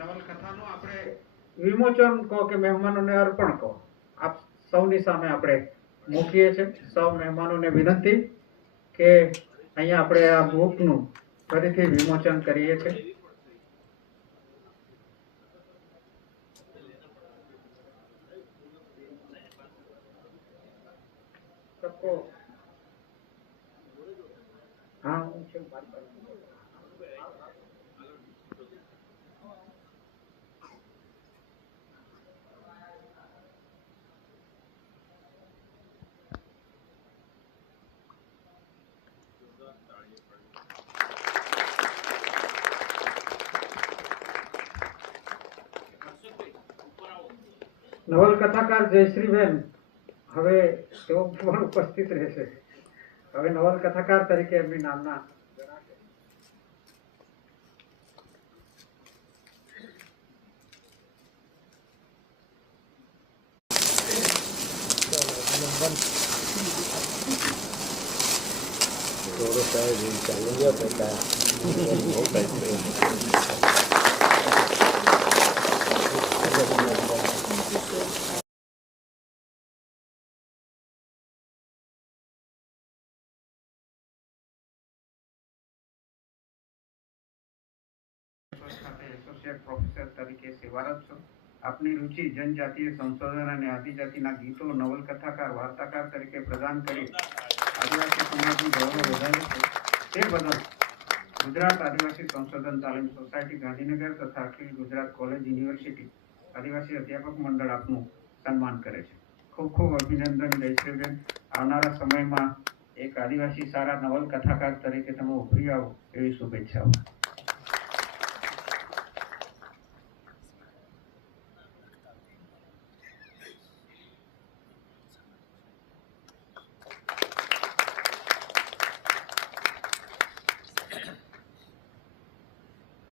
નવલકથાનું આપણે વિમોચન કહો કે મહેમાનોને અર્પણ કહો. આપ સૌની સામે આપણે મૂકીએ છીએ. સૌ મહેમાનોને વિનંતી કે અહીંયા આપણે આ બુકનું ફરીથી વિમોચન કરીએ છીએ. હા, હું છું. નવલકથાકાર જયશ્રીબેન હવે તેઓ પણ ઉપસ્થિત રહેશે. હવે નવલકથાકાર તરીકે એમની નામના જણાશે. ખાતે એસોસિએટ પ્રોફેસર તરીકે સેવારત આપની રુચિ જનજાતીય સંશોધન અને આદિજાતિના ગીતો, નવલકથાકાર, વાર્તાકાર તરીકે પ્રદાન કરી આદિવાસી સમાજનું ગૌરવ વધારે છે. તે બદલ ગુજરાત આદિવાસી સંશોધન તાલીમ સોસાયટી ગાંધીનગર તથા અખિલ ગુજરાત કોલેજ યુનિવર્સિટી આદિવાસી અધ્યાપક મંડળ આપનું સન્માન કરે છે. ખૂબ ખૂબ અભિનંદન જયશ્રીબેન આવનારા સમયમાં એક આદિવાસી સારા નવલકથાકાર તરીકે તમે ઉભરી આવો એવી શુભેચ્છાઓ.